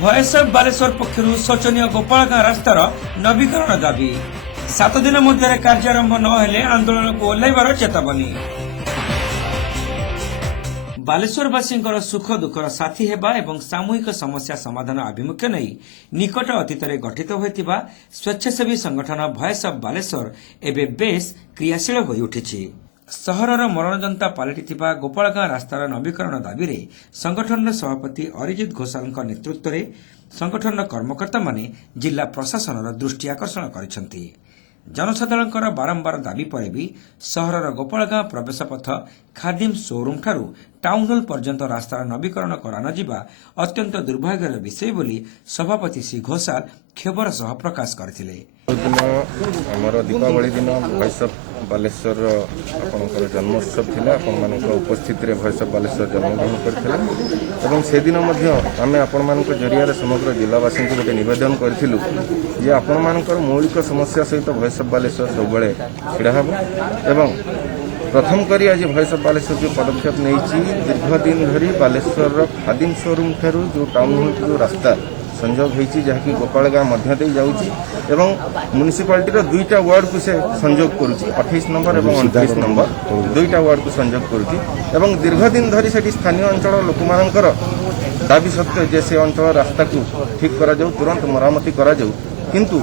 भॉयस of Baleshwar पक्षर शोचनीय गोपालगाँ रास्तार नवीकरण दाबी 7 दिन मध्य कार्यारंभ नहेले आंदोलन को ओह्लैबार चेतावनी। बालेश्वरवासी सुख दुखर साथी हेबा एवं सामूहिक समस्या समाधान आभिमुख्य नहीं निकट अतीत गठित होइतिबा स्वेच्छासेवी संगठन भॉयस ऑफ बालेश्वर एबे बेस क्रियाशील होई उठिछि। सहरर मरणजंता पलटिथिबा गोपालगाँ रास्तार नवीकरण दाबी रे संगठन सभापति अरिजित घोषाल नेतृत्व में संगठन कर्मकर्ता माने जिला प्रशासन दृष्टि आकर्षण करिसेंति। जनसाधारण बारंबार दाबी पर भी सहरर गोपालगाँ प्रवेश पथ खादिम शोरूम ठारू टाउन हॉल पर्यंत रास्तार नवीकरण करा अत्यंत दुर्भाग्यर विषय बोली सभापति श्री घोषाल क्षोभर सह प्रकाश करथिले। आमर दीपावली दिन भॉयस ऑफ बालेश्वर आपणकर जन्मोत्सव थिला आपण मानक उपस्थिति रे भॉयस ऑफ बालेश्वर जन्मग्रहण करथिले एवं से दिन मध्य आमे आपण मानक जरिया समग्र जिलावासी को गोटे निवेदन करथिलु जे आपण मानकर मौलिक समस्या सहित भॉयस ऑफ बालेश्वर सब बेले छिड़ा हबो एवं प्रथम करी आज भॉयस ऑफ बालेश्वर जो पदक्षेप नहीं दीर्घ दिन धरी बालेश्वर खादिम शोरूम ठारू जो टाउन हॉल जो रास्ता संजोग होती जहाँकि गोपालगाँ मध्य दे जाउची एवं म्युनिसिपालिटी दुईटा वार्ड को से संजोग करुची 28 नंबर और 29 नंबर दुईटा वार्ड को संजोग करुची एवं दीर्घ दिन धरी से स्थानीय अंचल लोक मानकर दाबी सत्य जे से अंचल रास्ता को ठीक करा जाऊ तुरंत मरामती करा जाऊ किंतु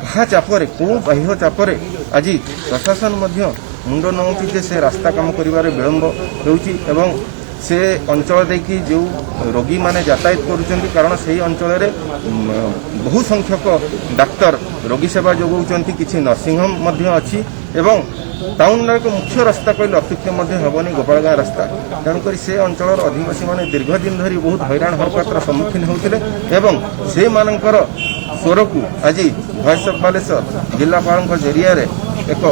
कहा चापरे को बाह्य चापरे आज प्रशासन मध्य मुंड नौची जे से रास्ता काम करिवारे विलंब होउची एवं से अंचल देखी जो रोगी माने यातायात करुचंती कारण से अंचल रे बहु संख्यक डाक्तर रोगी सेवा जोगाउचंती किछि नर्सिंग होम मध्य अछि एवं टाउन को मुख्य रास्ता कहले अत्युक्त मध्य हेबनी गोपालगाँ रास्ता तेणुक से अंचल अधिवासी माने दीर्घ दिन धरी बहुत हैरान हरकतर सम्मुखीन होउथिले एवं से मानकर स्वर को आज भॉयस ऑफ बालेश्वर जिलापाल जरिया रे एक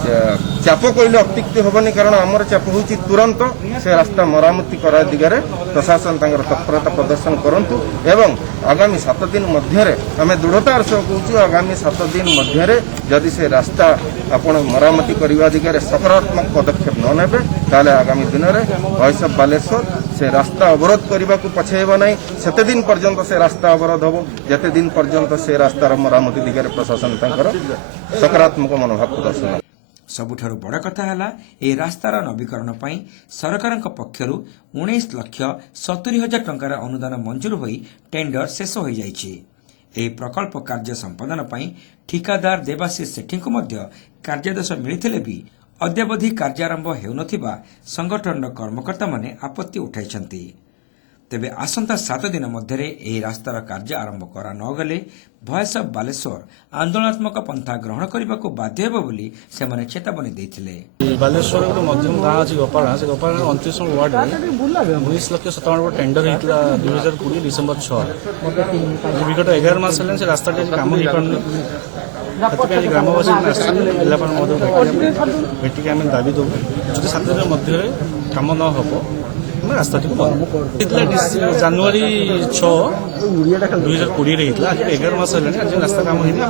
चाप कहले अत्युक्ति हेबनी कारण आमर चाप हूँ तुरंत से रास्ता मरामती करा दिगरे प्रशासन तत्परता प्रदर्शन करंतु एवं आगामी 7 दिन मध्य आम दृढ़तार सह कहूँ आगामी 7 दिन मध्य जदि से रास्ता आपण मरामती करने दिगरे सकारात्मक पदक्षेप न नेबे ताले आगामी दिन में भॉयस ऑफ बालेश्वर से रास्ता अवरोध करने को पछेब ना सेते दिन पर्यंत से रास्ता अवरोध हम जेते दिन पर्यंत से रास्तार मरामती दिगरे प्रशासन सकारात्मक मनोभाव प्रदर्शन। सबुठारु बड़ कथा है ए रास्तार नवीकरण पर सरकार पक्षर 19,70,000 टंकार अनुदान मंजूर हो टेंडर शेष हो जाइछि। ए प्रकल्प कार्य संपादन पर ठिकादार देवाशीष सेठी को मध्य कार्यादेश मिलिथिले भी अद्यावधि कार्यारंभ हेउनथिबा संगठन कर्मकर्ता माने आपत्ति उठाइछन्ति। तेबे आसंता 7 दिन मध्य ए रास्तार कार्य आरंभ करा नगले भॉयस ऑफ बालेश्वर आंदोलनात्मक पंथा ग्रहण करने को बाध्य हेबो बोली सेमाने चेतावनी देथिले। बालेश्वर गोटे मध्यम गाँ अच्छी गोपालगाँ से गोपालगाँ 29 वार्ड में 19,57,000 टेंडर होता 2020 डिसेम्बर 6 विगत 11 मास से रास्ता कम हो पार ग्रामवासी जिलापाल भेटिक आम दाबी दू जो 7 दिन मध्य कम न हम रास्ता जानुरी 6 2020 आज 11 मास आज रास्ता कम होनी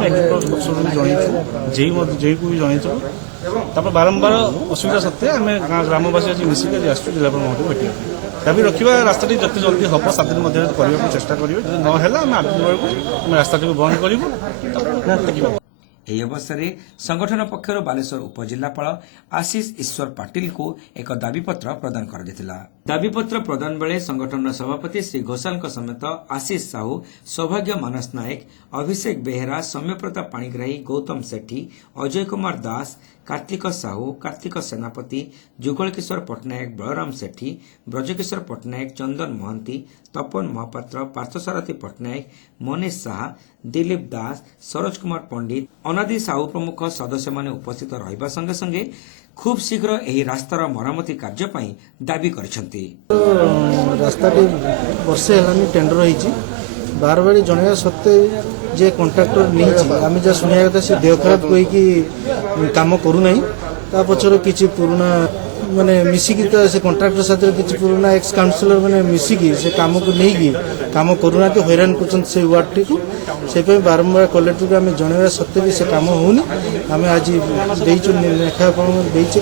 जे को भी जनइु बारंबार असुविधा सत्वे आम ग्रामवासी आज मिसिक आज जिलापाल महोदय भेटिया दाबी रखा रास्ता जिते जल्दी हम 7 दिन मध्य करने चेष्टा करेंगे जो ना आम आगे बेलू रास्ता बंद करूँ। ଏହି ଅବସରରେ ସଂଗଠନ ପକ୍ଷରୁ ବାଲେଶ୍ୱର ଉପଜିଲ୍ଲାପାଳ ଆଶିଷ ଈଶ୍ୱର ପାଟିଲ को ଏକ ଦାବିପତ୍ର ପ୍ରଦାନ କରାଯାଇଥିଲା। ଦାବିପତ୍ର ପ୍ରଦାନ ବେଳେ ସଂଗଠନର ସଭାପତି ଶ୍ରୀ ଘୋଷାଲଙ୍କ ସମେତ ଆଶିଷ ସାହୁ, ସୌଭାଗ୍ୟ ମାନସ ନାୟକ, ଅଭିଷେକ ବେହେରା, ସୌମ୍ୟପ୍ରତାପ ପାଣିଗ୍ରାହୀ, ଗୌତମ ସେଠୀ, ଅଜୟ କୁମାର ଦାସ, कार्तिक साहू, कार्तिक सेनापति, जुगल किशोर पट्टनायक, बलराम सेठी, ब्रजकिशोर पट्टनायक, चंदन महंती, तपन महापात्र, पार्थसारथी पट्टनायक, मनीष साहा, दिलीप दास, सरोज कुमार पंडित, अनादि साहू प्रमुख सदस्य माने उपस्थित रहिबा संगे संगे खूब शीघ्र एही रास्तार मरामती कार्य पई दाबी करछंती। रास्ताटी वर्षे हेलानी टेंडर होईची बार बार जणिया सत्ते जे कॉन्ट्रैक्टर नहीं आम जहाँ शुणा कथा से देह खराब कहीकि कम करूना ता पचर किसी पुराना माने मिसिकी तो से कॉन्ट्रैक्टर साथ किसी पुराना एक्स काउंसिलर माने मिसिकी से काम को नहीं काम करूना तो हैरान कर से वार्ड टी को से बारंबार कलेक्टर को आम जनवा सत्ते भी से काम होनी आम आज लेखा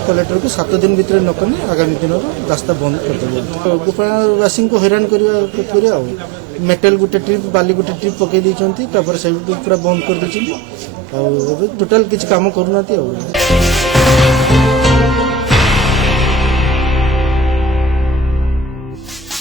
कलेक्टर को 7 दिन भीतर नकने आगामी दिन रास्ता बंद कर गोपालवासी को हैरान करवा मेटल गोटे ट्रिप बाली गोटे ट्रिप पकई देइछंती तापर से पूरा बंद कर देछंती आ टोटल किछ काम करूनाती आ